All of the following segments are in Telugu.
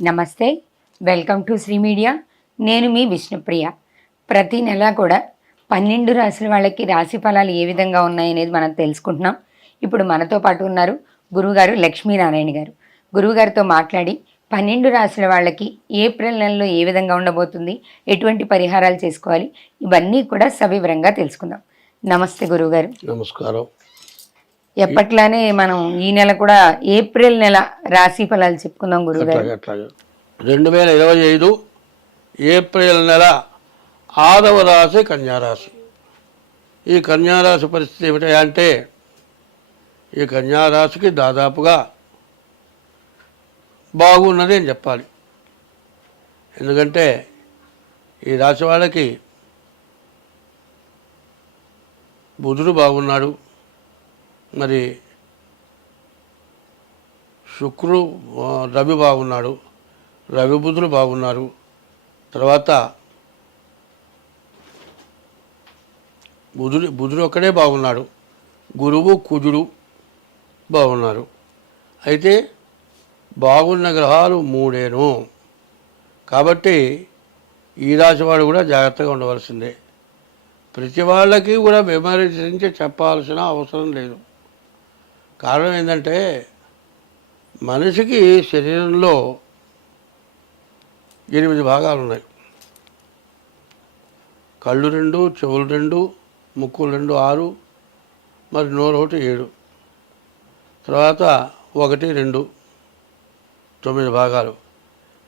నమస్తే, వెల్కమ్ టు శ్రీ మీడియా. నేను మీ విష్ణుప్రియ. ప్రతి నెల కూడా 12 రాశుల వాళ్ళకి రాశి ఫలాలు ఏ విధంగా ఉన్నాయనేది మనం తెలుసుకుంటున్నాం. ఇప్పుడు మనతో పాటు ఉన్నారు గురువుగారు లక్ష్మీనారాయణ గారు. గురువుగారితో మాట్లాడి 12 రాశుల వాళ్ళకి ఏప్రిల్ నెలలో ఏ విధంగా ఉండబోతుంది, ఎటువంటి పరిహారాలు చేసుకోవాలి, ఇవన్నీ కూడా సవివరంగా తెలుసుకుందాం. నమస్తే గురువుగారు. నమస్కారం. ఎప్పట్లానే మనం ఈ నెల కూడా ఏప్రిల్ నెల రాశి ఫలాలు చెప్పుకుందాం గురువుగారు. 2025 ఏప్రిల్ నెల 6వ రాశి కన్యారాశి. ఈ కన్యారాశి పరిస్థితి ఏమిటంటే ఈ కన్యారాశికి దాదాపుగా బాగున్నది అని చెప్పాలి. ఎందుకంటే ఈ రాశి వాళ్ళకి బుధుడు బాగున్నాడు, మరి రవి బాగున్నాడు, రవి బుధులు బాగున్నారు. తర్వాత బుధుడు ఒక్కడే బాగున్నాడు, గురువు కుజుడు బాగున్నారు. అయితే బాగున్న గ్రహాలు 3 కాబట్టి ఈ రాశి వాడు కూడా జాగ్రత్తగా ఉండవలసిందే. ప్రతి వాళ్ళకి కూడా విమర్శించి చెప్పాల్సిన అవసరం లేదు. కారణం ఏంటంటే మనిషికి శరీరంలో 8 భాగాలు ఉన్నాయి. కళ్ళు 2, చెవులు 2, ముక్కులు 2, 6, మరి నోరు 1, 7, తర్వాత 1, 2, 9 భాగాలు.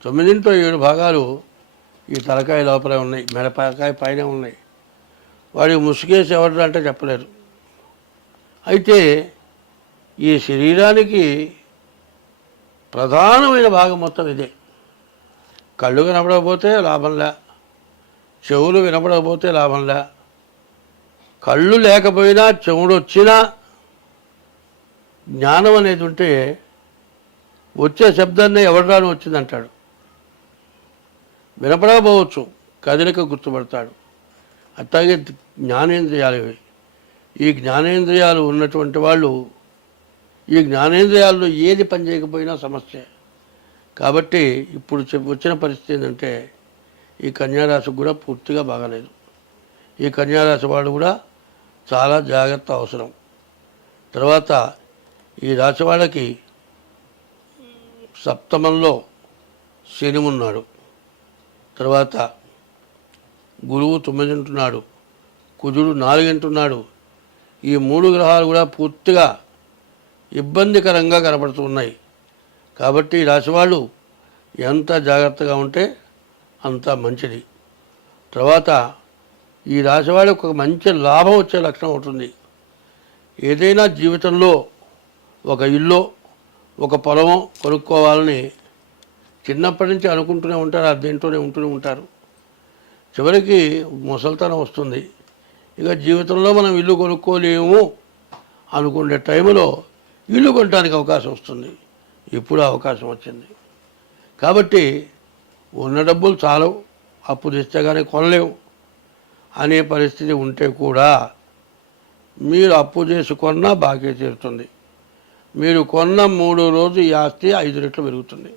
9 7 భాగాలు ఈ తలకాయ లోపలే ఉన్నాయి, మెడపకాయ పైన ఉన్నాయి. వాడికి ముసుగేసి ఎవరు అంటే చెప్పలేరు. అయితే ఈ శరీరానికి ప్రధానమైన భాగం మొత్తం ఇదే. కళ్ళు వినపడకపోతే లాభంలే, చెవులు వినపడకపోతే లాభంలే, కళ్ళు లేకపోయినా చెవుడు వచ్చినా జ్ఞానం అనేది ఉంటే వచ్చే శబ్దాన్ని ఎవరిరాను వచ్చిందంటాడు. వినపడకపోవచ్చు, కదలిక గుర్తుపడతాడు. అట్లాగే జ్ఞానేంద్రియాలు ఇవి. ఈ జ్ఞానేంద్రియాలు ఉన్నటువంటి వాళ్ళు ఈ జ్ఞానేంద్రియాల్లో ఏది పని చేయకపోయినా సమస్య. కాబట్టి ఇప్పుడు వచ్చిన పరిస్థితి ఏంటంటే ఈ కన్యారాశికి కూడా పూర్తిగా బాగాలేదు. ఈ కన్యారాశి వాళ్ళు కూడా చాలా జాగ్రత్త అవసరం. తర్వాత ఈ రాశి వాళ్ళకి సప్తమంలో శని ఉన్నాడు, తర్వాత గురువు 9 ఉంటున్నాడు, కుజుడు 4 ఉంటున్నాడు. ఈ 3 గ్రహాలు కూడా పూర్తిగా ఇబ్బందికరంగా కనపడుతున్నాయి. కాబట్టి ఈ రాశివాళ్ళు ఎంత జాగ్రత్తగా ఉంటే అంత మంచిది. తర్వాత ఈ రాశివాళ్ళకి ఒక మంచి లాభం వచ్చే లక్షణం ఉంటుంది. ఏదైనా జీవితంలో ఒక ఇల్లు, ఒక పొలమో కొనుక్కోవాలని చిన్నప్పటి నుంచి అనుకుంటూనే ఉంటారు, అదేంటోనే ఉంటూనే ఉంటారు. చివరికి ముసలితనం వస్తుంది. ఇక జీవితంలో మనం ఇల్లు కొనుక్కోలేము అనుకునే టైంలో ఇల్లు కొనడానికి అవకాశం వస్తుంది. ఇప్పుడు అవకాశం వచ్చింది. కాబట్టి ఉన్న డబ్బులు చాలు, అప్పు తెస్తే కానీ కొనలేవు అనే పరిస్థితి ఉంటే కూడా మీరు అప్పు చేసి కొన్నా బాకీ తీరుతుంది. మీరు కొన్న 3 రోజు ఈ ఆస్తి 5 రెట్లు పెరుగుతుంది.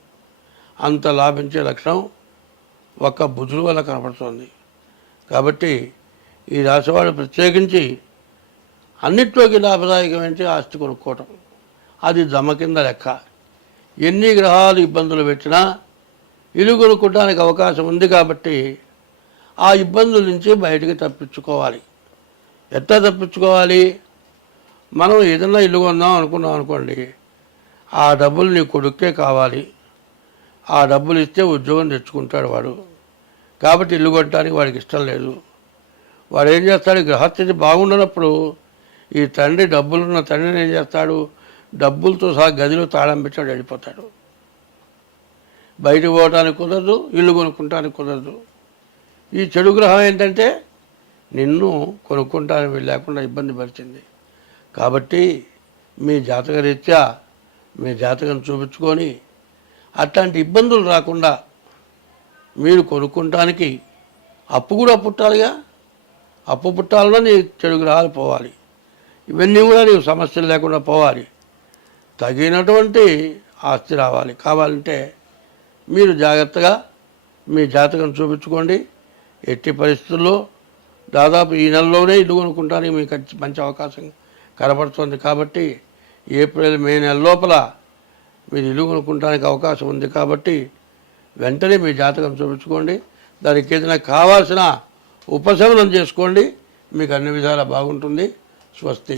అంత లాభించే లక్షణం ఒక్క బుధుడు వల్ల కనపడుతుంది. కాబట్టి ఈ రాశివాడు ప్రత్యేకించి అన్నిట్లోకి లాభదాయకమైన ఆస్తి కొనుక్కోవటం, అది జమ కింద లెక్క. ఎన్ని గ్రహాలు ఇబ్బందులు పెట్టినా ఇల్లు కొనుక్కోవడానికి అవకాశం ఉంది. కాబట్టి ఆ ఇబ్బందుల నుంచి బయటికి తప్పించుకోవాలి. ఎట్లా తప్పించుకోవాలి? మనం ఏదన్నా ఇల్లు కొందాం అనుకున్నాం అనుకోండి, ఆ డబ్బులు నీ కొడుక్కే కావాలి. ఆ డబ్బులు ఇస్తే ఉద్యోగం తెచ్చుకుంటాడు వాడు. కాబట్టి ఇల్లు కొట్టడానికి వాడికి ఇష్టం లేదు. వాడు ఏం చేస్తాడు? గ్రహస్థితి బాగుండనప్పుడు ఈ తండ్రి, డబ్బులున్న తండ్రిని ఏం చేస్తాడు? డబ్బులతో సహా గదిలో తాళం పెట్టాడు, వెళ్ళిపోతాడు. బయటకు పోవటానికి కుదరదు, ఇల్లు కొనుక్కుంటానికి కుదరదు. ఈ చెడు గ్రహం ఏంటంటే నిన్ను కొనుక్కుంటానికి వెళ్ళకుండా ఇబ్బంది పరిచింది. కాబట్టి మీ జాతక రీత్యా మీ జాతకం చూపించుకొని అట్లాంటి ఇబ్బందులు రాకుండా మీరు కొనుక్కుంటానికి అప్పు కూడా పుట్టాలిగా. అప్పు పుట్టాలన్నా నీ చెడు గ్రహాలు పోవాలి. ఇవన్నీ కూడా నీకు సమస్యలు లేకుండా పోవాలి. తగినటువంటి ఆస్తి రావాలి. కావాలంటే మీరు జాగ్రత్తగా మీ జాతకం చూపించుకోండి. ఎట్టి పరిస్థితుల్లో దాదాపు ఈ నెలలోనే ఇల్లు కొనుక్కుంటానికి మీకు మంచి అవకాశం కనబడుతుంది. కాబట్టి ఏప్రిల్ మే నెల లోపల మీరు ఇల్లు కొనుక్కుంటానికి అవకాశం ఉంది. కాబట్టి వెంటనే మీ జాతకం చూపించుకోండి. దానికి ఏదైనా కావాల్సిన ఉపశమనం చేసుకోండి. మీకు అన్ని విధాలా బాగుంటుంది. స్వస్తి.